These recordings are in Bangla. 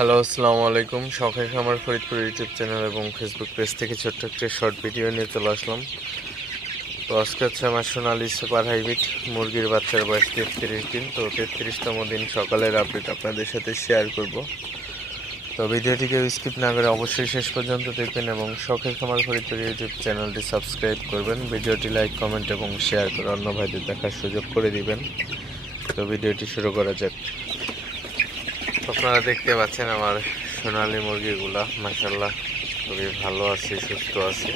হ্যালো, আসসালামু আলাইকুম। শখের খামার ফরিদপুর ইউটিউব চ্যানেল এবং ফেসবুক পেজ থেকে ছোট্ট একটা শর্ট ভিডিও নিয়ে চলে আসলাম। তো আজকে হচ্ছে আমার সোনালি সুপার হাইব্রিড মুরগির বাচ্চার বয়স 33 দিন। তো 33তম দিন সকালের আপডেট আপনাদের সাথে শেয়ার করব। তো ভিডিওটিকে স্কিপ না করে অবশ্যই শেষ পর্যন্ত দেখবেন এবং শখের খামার ফরিদপুর ইউটিউব চ্যানেলটি সাবস্ক্রাইব করবেন। ভিডিওটি লাইক, কমেন্ট এবং শেয়ার করে অন্য ভাইদের দেখার সুযোগ করে দিবেন। তো ভিডিওটি শুরু করা যাক। আপনারা দেখতে পাচ্ছেন আমার সোনালী মুরগিগুলা, মাশাআল্লাহ খুবই ভালো আছে, সুস্থ আছে।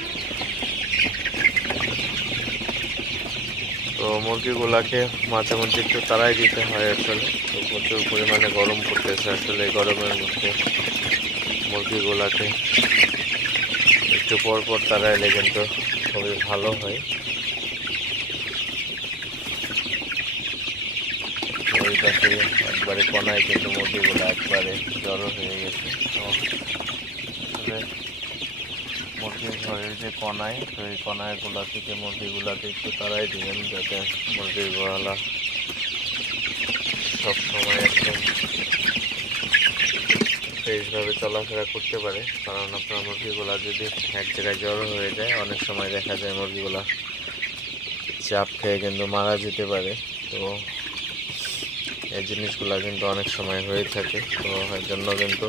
তো মুরগিগুলাকে মাঝে মধ্যে একটু তাড়াই দিতে হয় আসলে। তো প্রচুর পরিমাণে গরম পড়তেছে আসলে। এই গরমের মধ্যে মুরগিগুলাকে একটু পর পর তাড়াইলে কিন্তু খুবই ভালো হয়। ওই পাশে একবারে কোনায় কিন্তু মুরগিগুলো একবারে জড়ো হয়ে গেছে। তো আসলে মুরগির ঘরের যে কণায়, তো এই কণায়গুলা থেকে মুরগিগুলাকে একটু তাড়াই দিবেন, যাতে মুরগির গোয়ালা সবসময় একদম ফ্রেশভাবে চলাফেরা করতে পারে। কারণ আপনার মুরগিগুলা যদি এক জায়গায় জড়ো হয়ে যায়, অনেক সময় দেখা যায় মুরগিগুলা চাপ খেয়ে কিন্তু মারা যেতে পারে। তো এই জিনিসগুলা কিন্তু অনেক সময় হয়ে থাকে। তো এর জন্য কিন্তু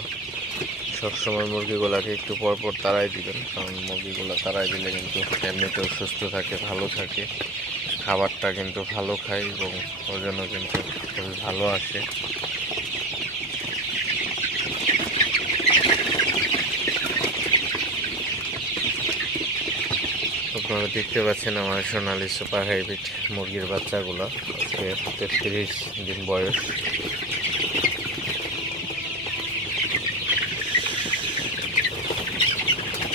সবসময় মুরগিগুলাকে একটু পর পর তাড়াই দিবেন, কারণ মুরগিগুলা তাড়াই দিলে কিন্তু এমনিতেও সুস্থ থাকে, ভালো থাকে, খাবারটা কিন্তু ভালো খায় এবং ওজনও কিন্তু খুবই ভালো আসে। আপনারা দেখতে পাচ্ছেন আমার সোনালী সুপার হাইব্রিড মুরগির বাচ্চাগুলো, আজকে 33 দিন বয়স।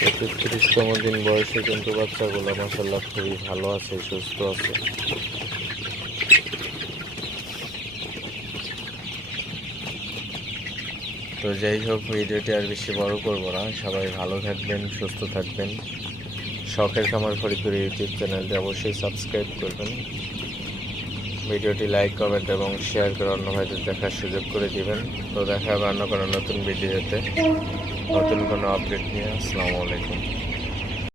33তম দিন বয়সে কিন্তু বাচ্চাগুলো মাশাআল্লাহ খুবই ভালো আছে, সুস্থ আছে। তো যাই হোক, ভিডিওটি আর বেশি বড় করব না। সবাই ভালো থাকবেন, সুস্থ থাকবেন। শখের খামার ফরিদপুর ইউটিউব চ্যানেলটি অবশ্যই সাবস্ক্রাইব করবেন। ভিডিওটি লাইক, কমেন্ট এবং শেয়ার করে অন্য ভাইদের দেখার সুযোগ করে দিবেন। তো দেখা হবে অন্য কোনো নতুন ভিডিওতে, নতুন কোনো আপডেট নিয়ে। আসসালামু আলাইকুম।